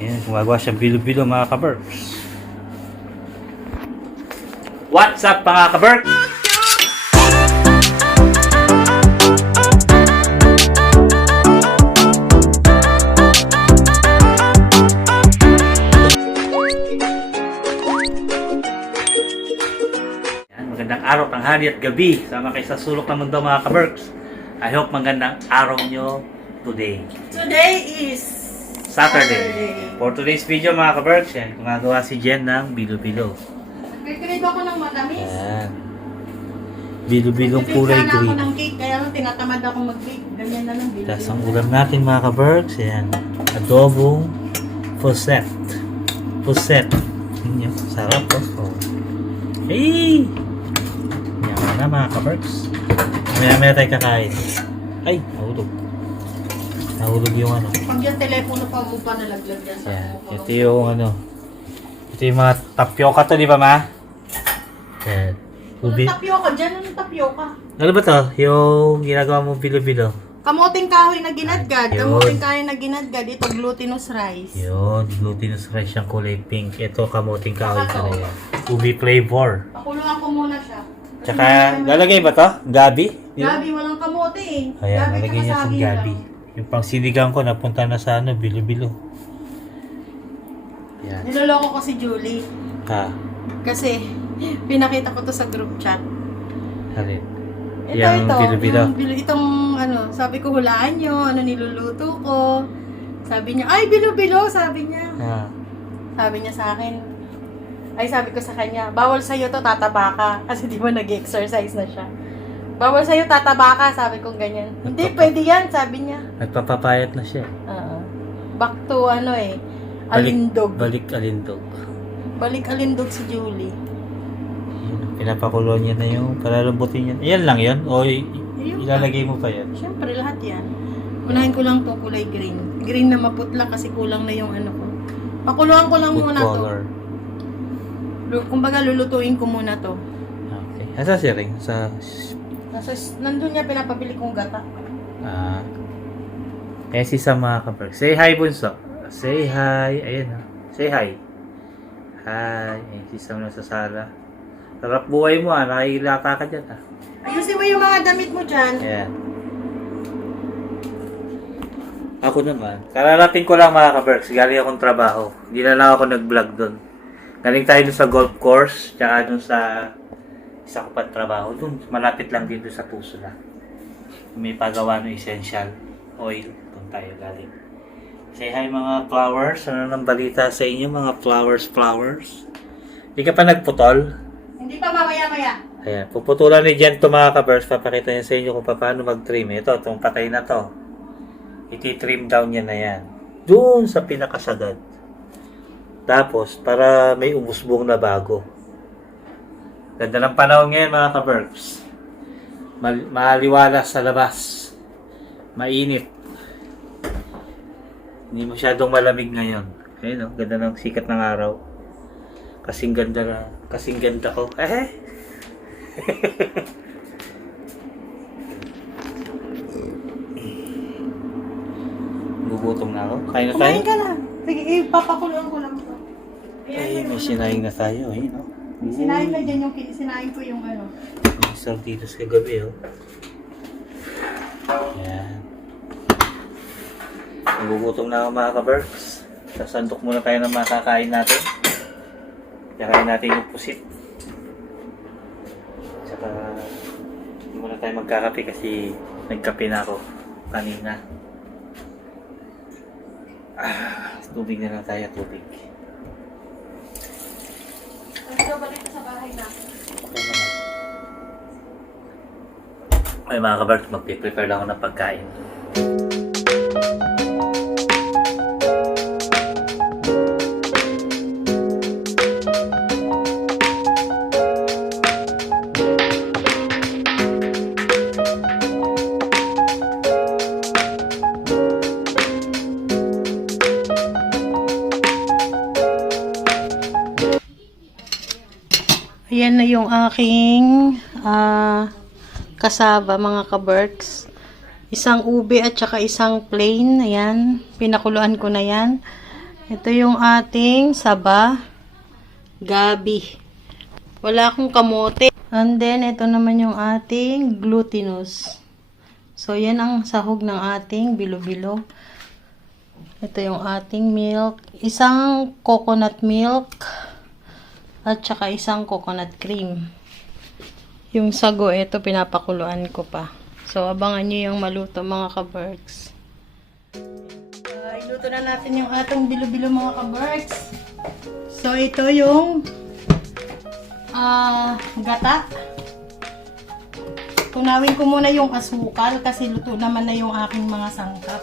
Ayan, gumagawa siya bilo-bilo mga kaberks. What's up mga kaberks? Magandang araw, tanghali at gabi. Sama kayo sa sulok ng mundo mga kaberks. I hope magandang araw nyo today. Today is Saturday. For today's video mga kaberks, yan, gumagawa si Jen ng bilo-bilo. Nagkikrib ako ng matamis. Yan. Bilo-bilong kulay Nagkikrib sana ako green. ng cake, kaya lang tinatamad ako mag-cake. Ganyan na lang bilo. Tapos ang ulam natin mga kaberks, yan. Adobong fuset. Fuset. Yan, sarap po. Oh. Hey! Yan na mga kaberks. Maya tayo kakain. Ay, nahulog. Nahulog yung ano. Pag yung telepono pa mo pa nalaglag yan sa Yan. mukha. Ito yung ano. Ito yung mga tapioca to, di ba ma? Yan. Ubi. Anong tapioca dyan? Anong tapioca? Ano ba to? Yung ginagawa mo bilo-bilo. Kamuting kahoy na ginadgad. Yun. Kamuting kahoy na ginadgad. Ito glutinous rice. Yun. Glutinous rice yung kulay pink. Ito kamuting kahoy Saka ka na to. yan. Ubi flavor. Pakuluan ko muna siya. Tsaka, lalagay ba to? Gabi? Gabi, walang kamote eh. Ayan, Gabi lalagay tsaka niya sa saging gabi. lang. Yung pang sinigang ko, napunta na sa ano, bilo-bilo. Yan. Niloloko ko si Julie. Ha? Kasi, pinakita ko to sa group chat. Halin. Ito, Yung ito. bilo-bilo. Itong, ano, sabi ko, hulaan nyo, ano niluluto ko. Sabi niya, ay, bilo-bilo, sabi niya. Ha? Sabi niya sa akin, ay, sabi ko sa kanya, bawal sa'yo to, tataba ka. Kasi di ba nag-exercise na siya. Bawal sa'yo, tataba ka, sabi ko ganyan. Hindi, pwede yan, sabi niya. Nagpapapayat na siya. Back to, ano eh, alindog. Balik alindog. Balik alindog si Julie. Yun, pinapakulo niya na yung palalambutin niya. Yan lang yan? O Ayun ilalagay mo pa yan? Siyempre, lahat yan. Unahin ko lang to kulay green. Green na maputla kasi kulang na yung ano ko. Pakuluan ko lang Food muna color. to. Kumbaga, lulutuin ko muna to. Okay. Asa si Ring? Sa... Nandun niya pinapabili kong gata. Eh si sa mga kapark. Say hi, Bunso. Say hi. Ayan ha. Say hi. Hi. Eh si Sam na sa sala. Sarap buhay mo nakikilata ka dyan Ayusin mo yung mga damit mo dyan. Ayan. Ako naman. Kararating ko lang mga kaparks. Galing akong trabaho. Hindi na lang ako nag-vlog doon. Galing tayo dun sa golf course. Tsaka dun sa isa ko pa trabaho. Dun malapit lang dito sa puso na. May pagawa ng essential oil. Doon tayo galing. Say hi mga flowers. Ano nang balita sa inyo mga flowers? Hindi ka pa nagputol? Hindi pa mamaya-maya. Ayan. Puputulan ni Jen to mga kabers. Papakita niya sa inyo kung paano mag-trim. Ito, itong patay na to. Iti-trim down niya na yan. Doon sa pinakasagad. Tapos, para may umusbong na bago. Ganda ng panahon ngayon mga kaberks. Maliwalas sa labas. Mainit. Hindi masyadong malamig ngayon. Ayun o, ganda ng sikat ng araw. Kasing ganda ko. Gugutom na ako. Kain na tayo? Kumain ka na. Sige, ipapakuluan ko lang ito. Ay, may sinaing na tayo. Ayun o. Sinain na dyan yung sinain ko yung ano. May sardinas kagabi o. Yan. Nagugutom na ako mga kaberks. Sasandok muna tayo ng makakain natin. Kakain natin yung pusit. Tsaka hindi muna tayo magkakape kasi nagkape na ako kanina. Tubig na lang tayo, tubig. Ano balik sa bahay na? Okay naman. Ay mga kaberks, magpiprepare lang ako ng pagkain. Ayan na yung aking kasaba mga kaberks. Isang ube at saka isang plain. Ayan. Pinakuluan ko na yan. Ito yung ating saba, gabi. Wala akong kamote. And then, ito naman yung ating glutinous. So, yan ang sahog ng ating bilo-bilo. Ito yung ating milk. Isang coconut milk. At saka isang coconut cream. Yung sago, ito pinapakuluan ko pa. So, abangan nyo yung maluto mga ka-Berks. Iluto na natin yung atong bilo-bilo mga ka-Berks. So, ito yung gata. Tunawin ko muna yung asukal kasi luto naman na yung aking mga sangkap.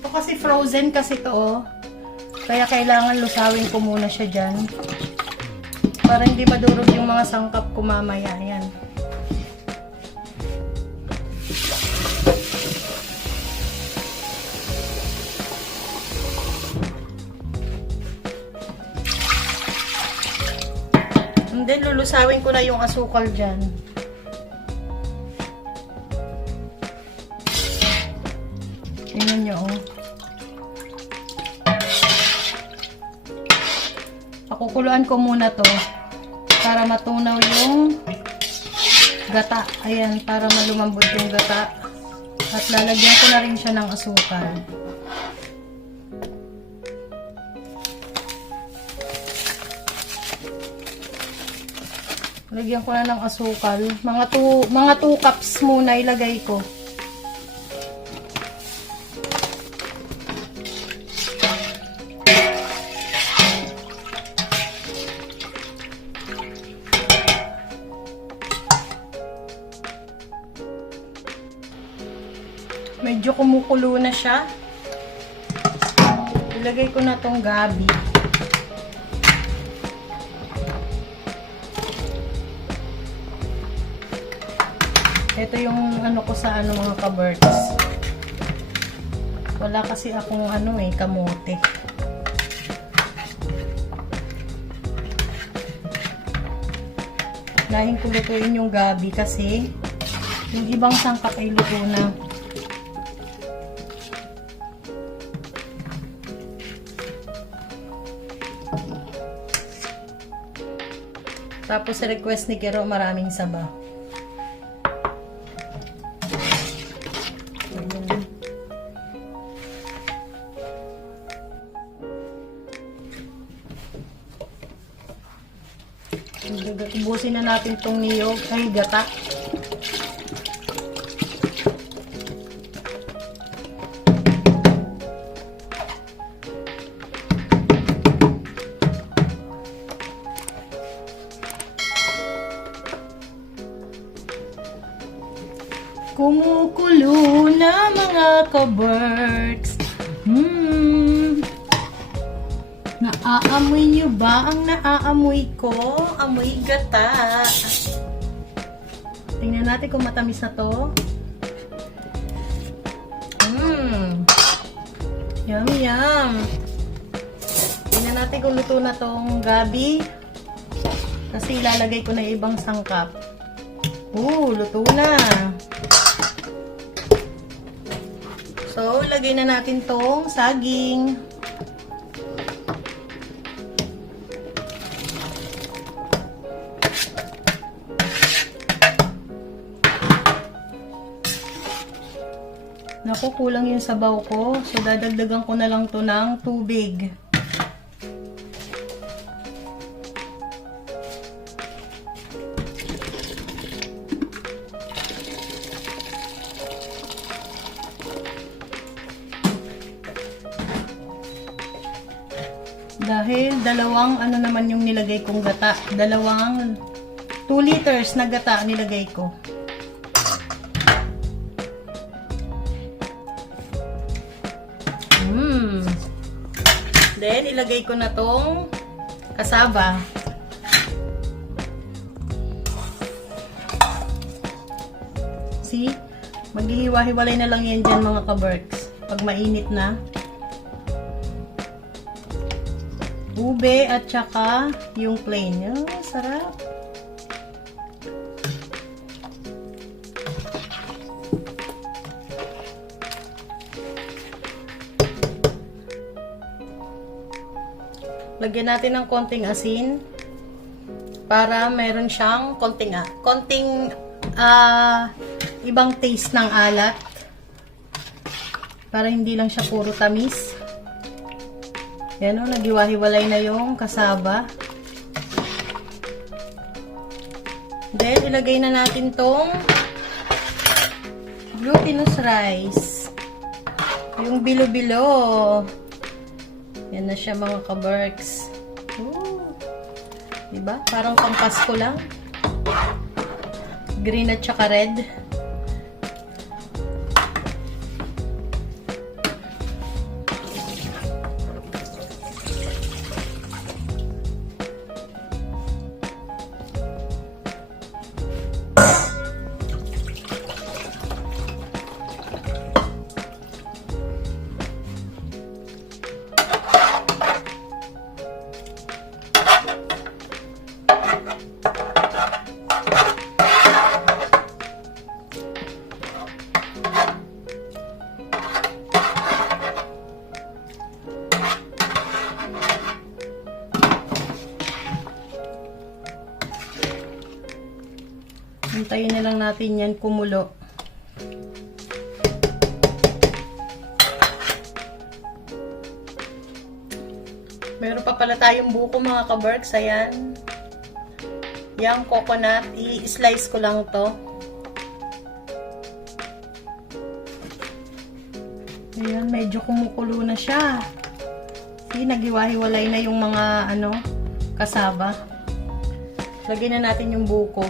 Ito kasi frozen kasi to, oh. Kaya kailangan lusawin ko muna siya dyan. Para hindi madurog yung mga sangkap ko mamaya. Yan. And then, lulusawin ko na yung asukal dyan. Tingnan nyo, oh. Pakukuluan ko muna to para matunaw yung gata. Ayan, para malumambot yung gata. At lalagyan ko na rin siya ng asukal. Lagyan ko na ng asukal. Mga 2 cups muna ilagay ko. Medyo kumukulo na siya. Ilagay ko na tong gabi. Ito yung ano ko sa mga ka-Berks. Wala kasi akong kamote. Lahing ko lutuin yung gabi kasi yung ibang sangkap ay luto na. Tapos request ni Kero maraming saba. Ubusin na natin itong niyog ay gata. Kumukulo na mga ka-Berks. Naaamoy nyo ba ang naaamoy ko? Amoy gata. Tingnan natin kung matamis na to. Yum, yum. Tingnan natin kung luto na tong gabi. Kasi ilalagay ko na ibang sangkap. Luto na. So, lagay na natin tong saging. Naku, kulang yung sabaw ko. So, dadagdagan ko na lang to ng tubig. Dahil dalawang naman yung nilagay kong gata. 2 liters na gata nilagay ko. Then, ilagay ko na tong kasaba. See? Maghihiwa-hiwalay na lang yan dyan mga ka-Berks. Pag mainit na. Ube at saka yung plain. Sarap. Lagyan natin ng konting asin para meron siyang konting ibang taste ng alat. Para hindi lang siya puro tamis. Yan o, nagiwa-hiwalay na yung kasaba. Then, ilagay na natin tong glutinous rice. Yung bilo-bilo. Yan na siya mga kaberks. Diba? Parang pang Pasko lang. Green at saka red. Hintayin na lang natin yan kumulo. Meron pa pala tayong buko mga kaberks. Ayan. Yung coconut. I-slice ko lang to. Ayan. Medyo kumukulo na siya. See, nagiwa-hiwalay na yung mga kasaba. Lagyan na natin yung buko.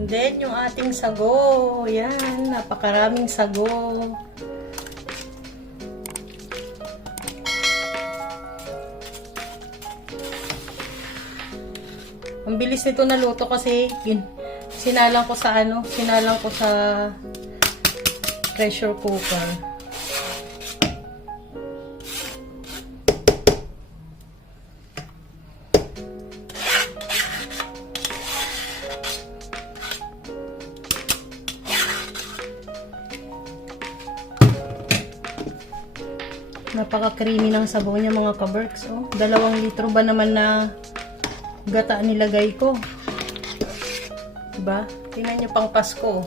And then, yung ating sago. Yan, napakaraming sago. Ang bilis nito naluto kasi sinalang ko sa pressure cooker. Napaka-creamy ng sabaw niya mga kaberks. Oh, 2 litro ba naman na gata nilagay ko. Diba? Tingnan nyo pang Pasko.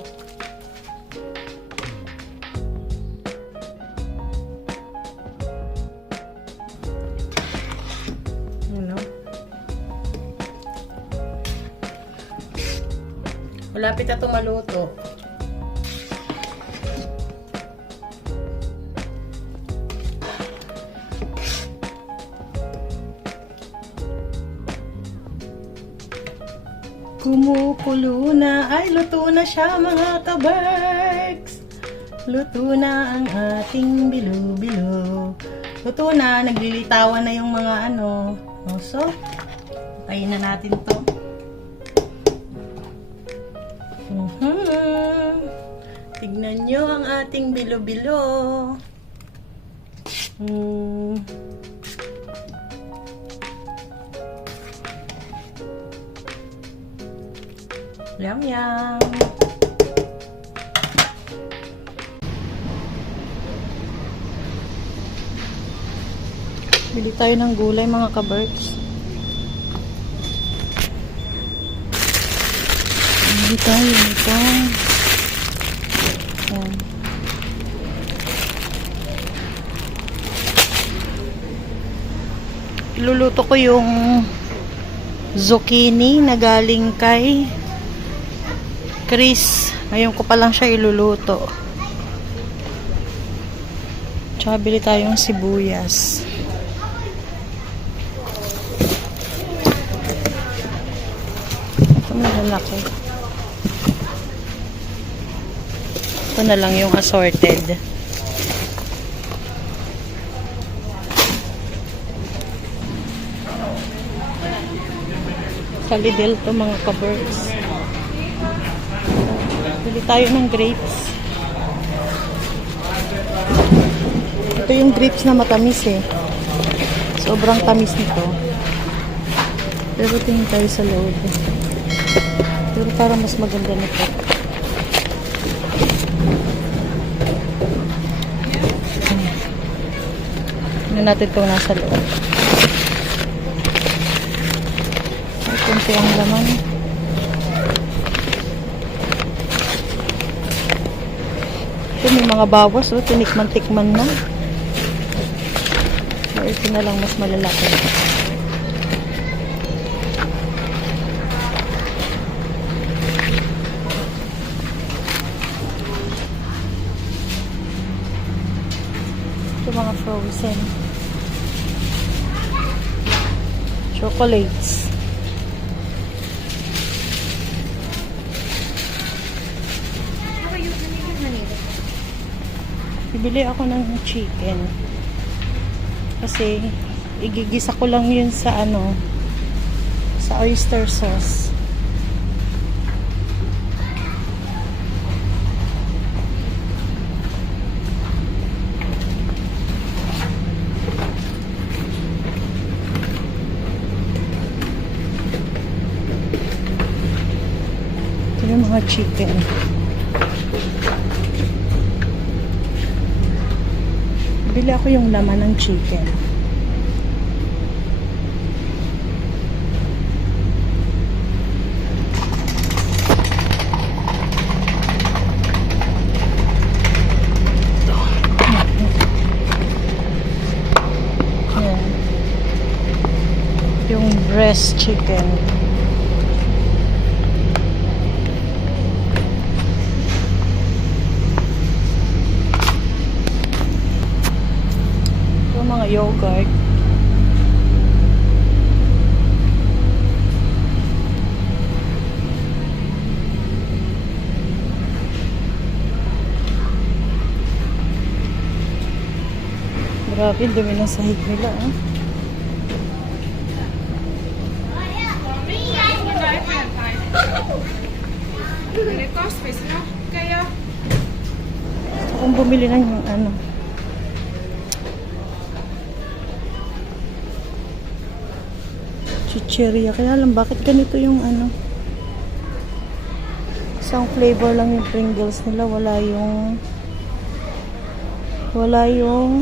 Ano? Malapit na ito maluto. Kumukulo na. Ay, luto na siya mga kaberks. Luto na ang ating bilo-bilo. Luto na. Naglilitawan na yung mga So, tayin na natin to. Tignan nyo ang ating bilo-bilo. Yum, yum. Bili tayo ng gulay mga kaberks. Bili tayo nito. Yan. Iluluto ko yung zucchini na galing kay Chris. Ngayon ko pa lang siya iluluto. Tsaka bili tayong sibuyas. Ito na lalaki. Ito na lang yung assorted. Sa Lidl to mga kaberks. Bili tayo ng grapes. Ito yung grapes na matamis eh. Sobrang tamis nito. Pero tingin tayo sa loob. Pero parang mas maganda nito. Tingnan natin itong nasa loob. Ay, kunti ang laman. Ito may mga bawas, oh. Tinikman-tikman na. So, ito na lang mas malalaki. Ito mga frozen chocolates. Bibili ako ng chicken kasi igigisa ko lang yun sa sa oyster sauce. Ito yung mga chicken. Bili ako yung laman ng chicken. Ayan. Yung breast chicken. Mga yogurt. Grabe, dumi ng sahig nila. Kung bumili na yung chicheria. Kaya lang, bakit ganito yung isang flavor lang yung Pringles nila. Wala yung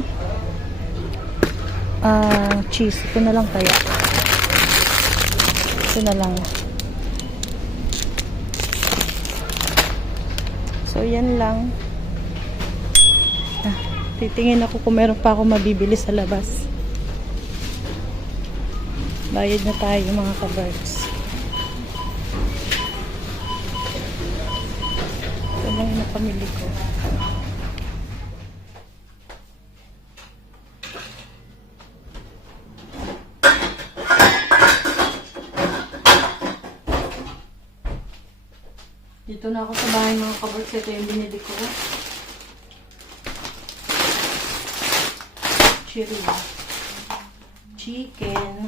cheese. Ito na lang kaya. Ito na lang. So, yan lang. Titingin ako kung meron pa ako mabibili sa labas. Bayad na tayo mga ka-birds. Ito lang yung napamili ko. Dito na ako sa bahay mga ka-birds. Ito yung binili ko. Chiria. Chicken.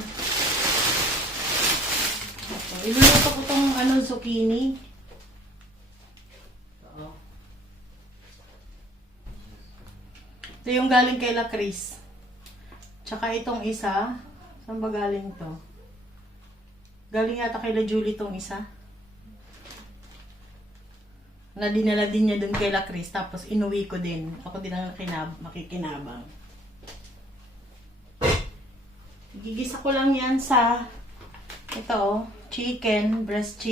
Iluluto ko itong zucchini. Ito yung galing kay La Cris. Tsaka itong isa. Saan ba galing to? Galing yata kay La Julie itong isa. Dinala din niya dun kay La Cris. Tapos inuwi ko din. Ako din ang makikinabang. Gigisa ko lang yan sa chicken breast.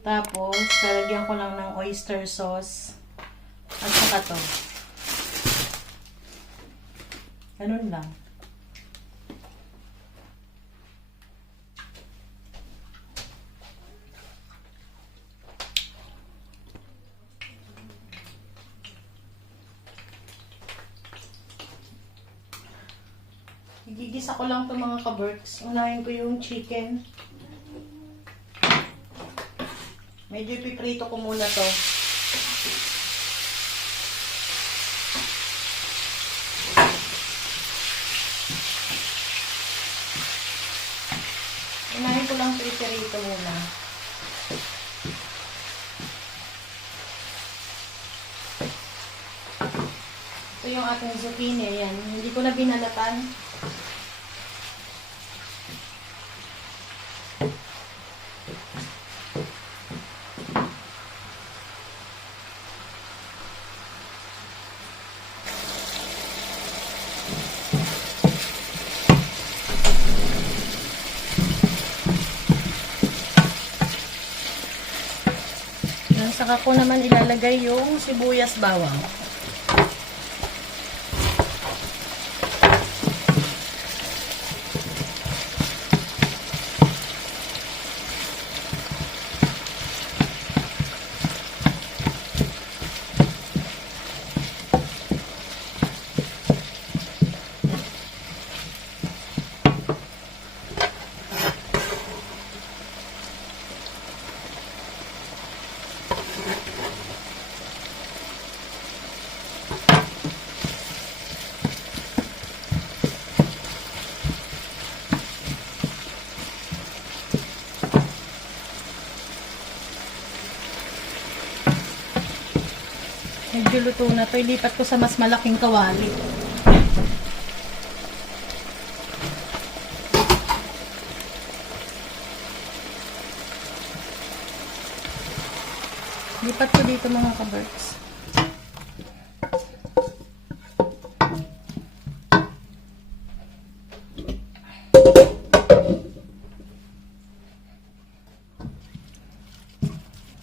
Tapos, lalagyan ko lang ng oyster sauce. At saka to. Ganun lang. Gigisa ko lang itong mga ka-birds. Unahin ko yung chicken. Medyo piprito ko muna to. Unahin ko lang piprito muna. Ito Ito yung ating zucchini. Ayan. Hindi ko na binalatan. Saka ko naman ilalagay yung sibuyas bawang. Medyo luto na to. Ilipat ko sa mas malaking kawali. Lipat ko dito mga kaberks.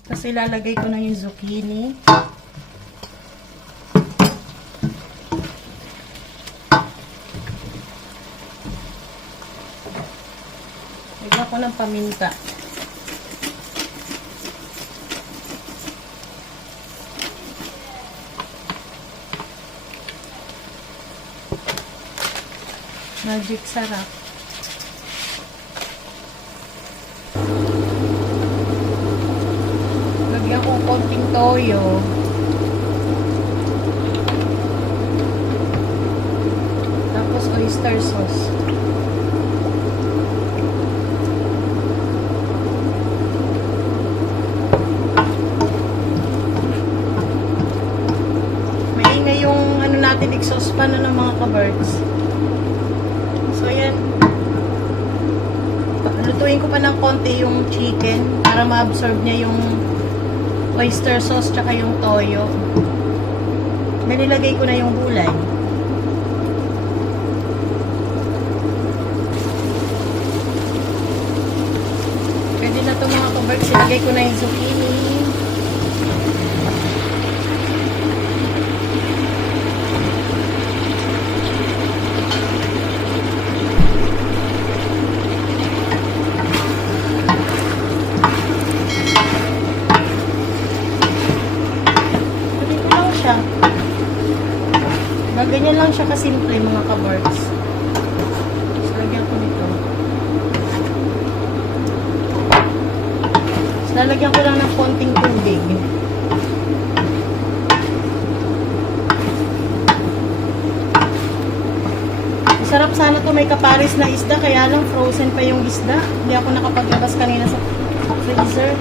Tapos ilalagay ko na yung zucchini. Lagyan ko ng paminta. Magic sarap. Lagyan ko konting toyo. Tapos oyster sauce. Maingay yung ano natin, exhaust pan na ng mga kabergs. So, yan. Lutuin ko pa ng konti yung chicken para ma-absorb niya yung oyster sauce tsaka yung toyo. Nilagay ko na yung gulay. Pwede na ito mga kabergs. Ilagay ko na yung zucchini. Ganyan lang siya kasimple mga kabergs. So, lagyan ko nito. So, lalagyan ko lang ng konting tubig. Masarap sana to, may kaparis na isda, kaya lang frozen pa yung isda. Hindi ako nakapaglabas kanina sa freezer.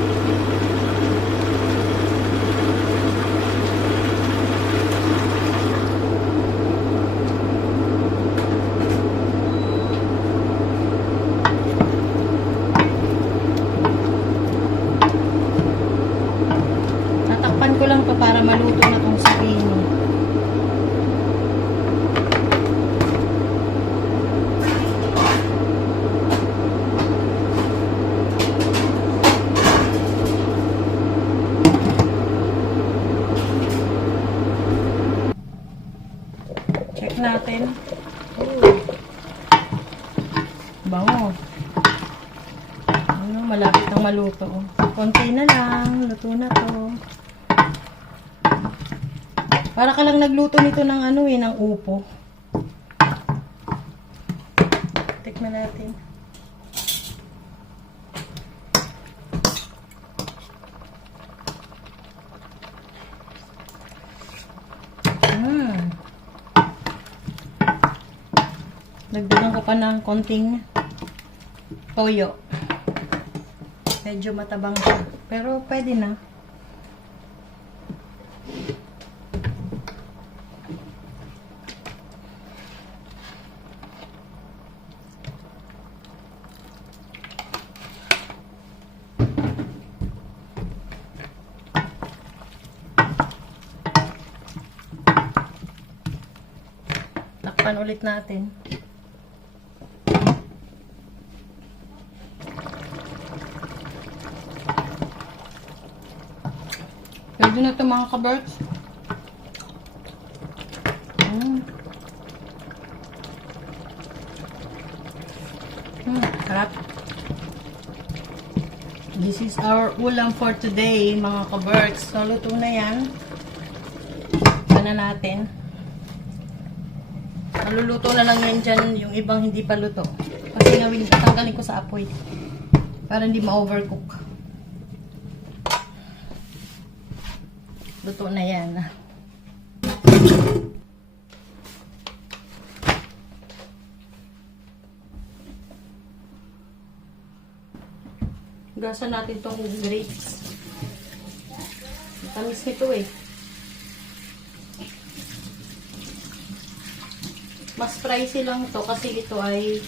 Ko lang to para maluto na tong zucchini. Check natin. Bango. Ano, malapit nang maluto. Konti na lang, luto na to. Para ka lang nagluto nito ng ano eh, ng upo. Tikman natin. Dagdagan ko pa ng konting toyo. Medyo matabang siya. Pero pwede na. Tikman ulit natin. Pwede na ito mga kaberks. Sarap. This is our ulam for today, mga kaberks. So, luto na yan. Ano natin? Maluluto na lang yan dyan, yung ibang hindi pa luto. Kasi ngawin, tatanggalin ko sa apoy. Para hindi ma-overcook. Luto na yan. Gasan natin tong grapes. Tamis nito eh. Mas pricey lang to kasi ito ay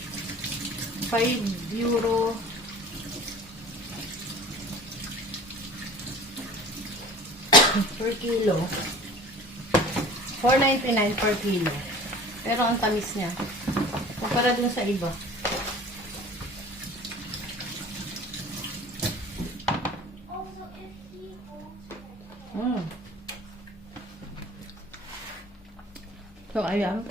5 euro. Per kilo. 4.99 per kilo. Pero ang tamis niya. Kumpara dun sa iba. So, ayan.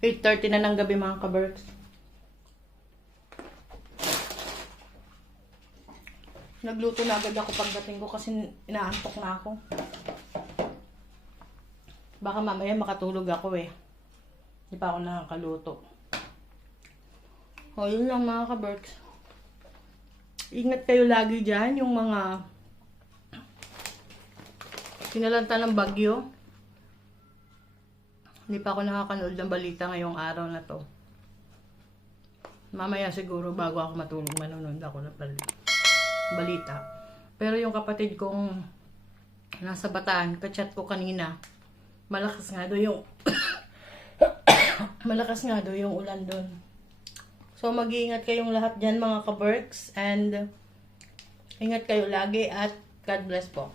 8:30 na ng gabi mga kaberks. Nagluto na agad ako pagdating ko kasi inaantok na ako. Baka mamaya makatulog ako eh. Hindi pa ako nakakaluto. O, yun lang mga kaberks. Ingat kayo lagi dyan, yung mga kinalanta ng bagyo. Hindi pa ako nakakanood ng balita ngayong araw na to. Mamaya siguro bago ako matulog, manonood ako ng balita. Pero yung kapatid kong nasa Bataan, kachat ko kanina, malakas nga daw yung malakas nga daw yung ulan doon. So, mag-iingat kayong lahat dyan mga kaberks. And, ingat kayo lagi at God bless po.